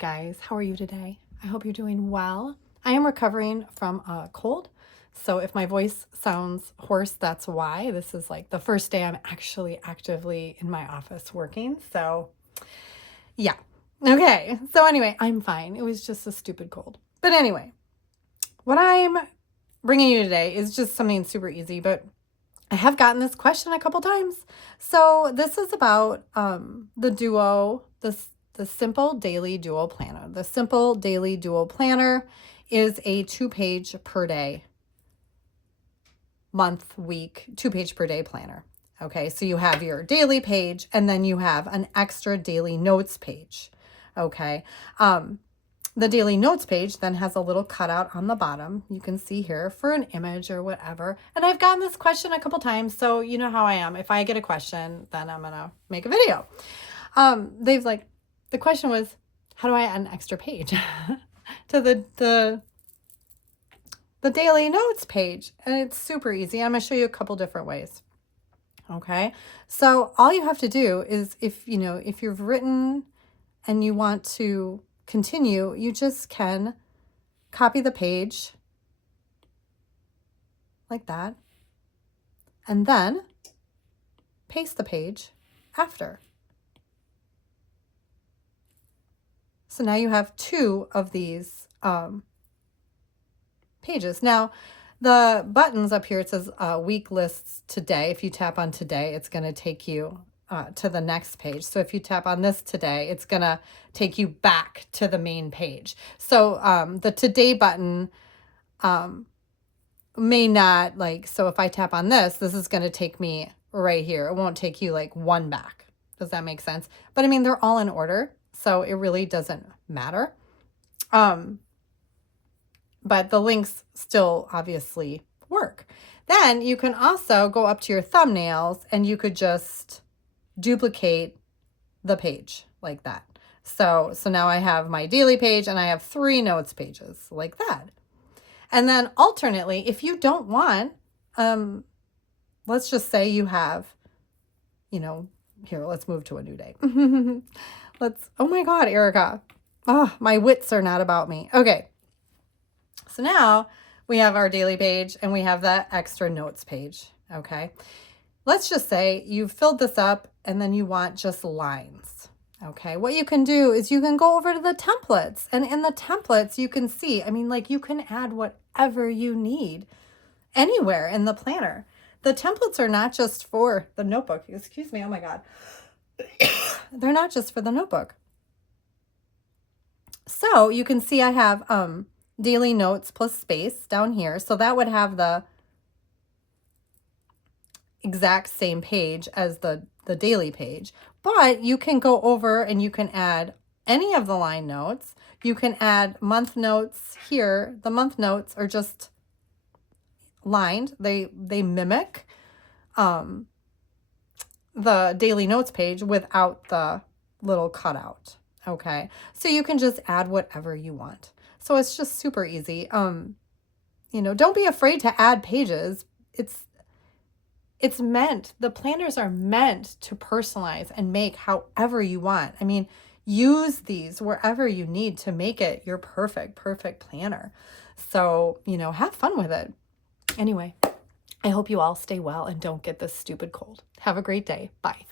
guys, how are you today? I hope you're doing well. I am recovering from a cold, so if my voice sounds hoarse, that's why. This is like the first day I'm actually actively in my office working, so yeah. Okay, so anyway, I'm fine. It was just a stupid cold. But anyway, what I'm bringing you today is just something super easy, but I have gotten this question a couple times. So this is about the Duo, the Simple Daily Duo Planner. The Simple Daily Duo Planner is a 2-page per day, month, week, 2-page per day planner. Okay, so you have your daily page and then you have an extra daily notes page. Okay, the daily notes page then has a little cutout on the bottom. You can see here for an image or whatever. And I've gotten this question a couple times, so you know how I am. If I get a question, then I'm gonna make a video. The question was, how do I add an extra page to the daily notes page? And it's super easy. I'm gonna show you a couple different ways. Okay, so all you have to do is if you've written and you want to continue, you just can copy the page like that and then paste the page after. So now you have 2 of these pages. Now the buttons up here, it says week lists today. If you tap on today, it's going to take you to the next page. So if you tap on this today, it's going to take you back to the main page. So the today button may not so if I tap on this is going to take me right here. It won't take you like one back. Does that make sense? But I mean, they're all in order, so it really doesn't matter. But the links still obviously work. Then you can also go up to your thumbnails and you could just duplicate the page like that. So now I have my daily page and I have 3 notes pages like that. And then alternately, if you don't want, let's just say you have, here, let's move to a new day. Oh my God, Erica. Oh, my wits are not about me. Okay. So now we have our daily page and we have that extra notes page. Okay. Let's just say you've filled this up and then you want just lines. Okay. What you can do is you can go over to the templates, and in the templates you can see, you can add whatever you need anywhere in the planner. The templates are not just for the notebook. Excuse me. Oh my God. They're not just for the notebook. So you can see I have daily notes plus space down here. So that would have the exact same page as the daily page. But you can go over and you can add any of the line notes. You can add month notes here. The month notes are just lined. They mimic the daily notes page without the little cutout. Okay, so you can just add whatever you want. So it's just super easy. Don't be afraid to add pages. The planners are meant to personalize and make however you want. Use these wherever you need to make it your perfect planner. So, have fun with it. Anyway, I hope you all stay well and don't get this stupid cold. Have a great day. Bye.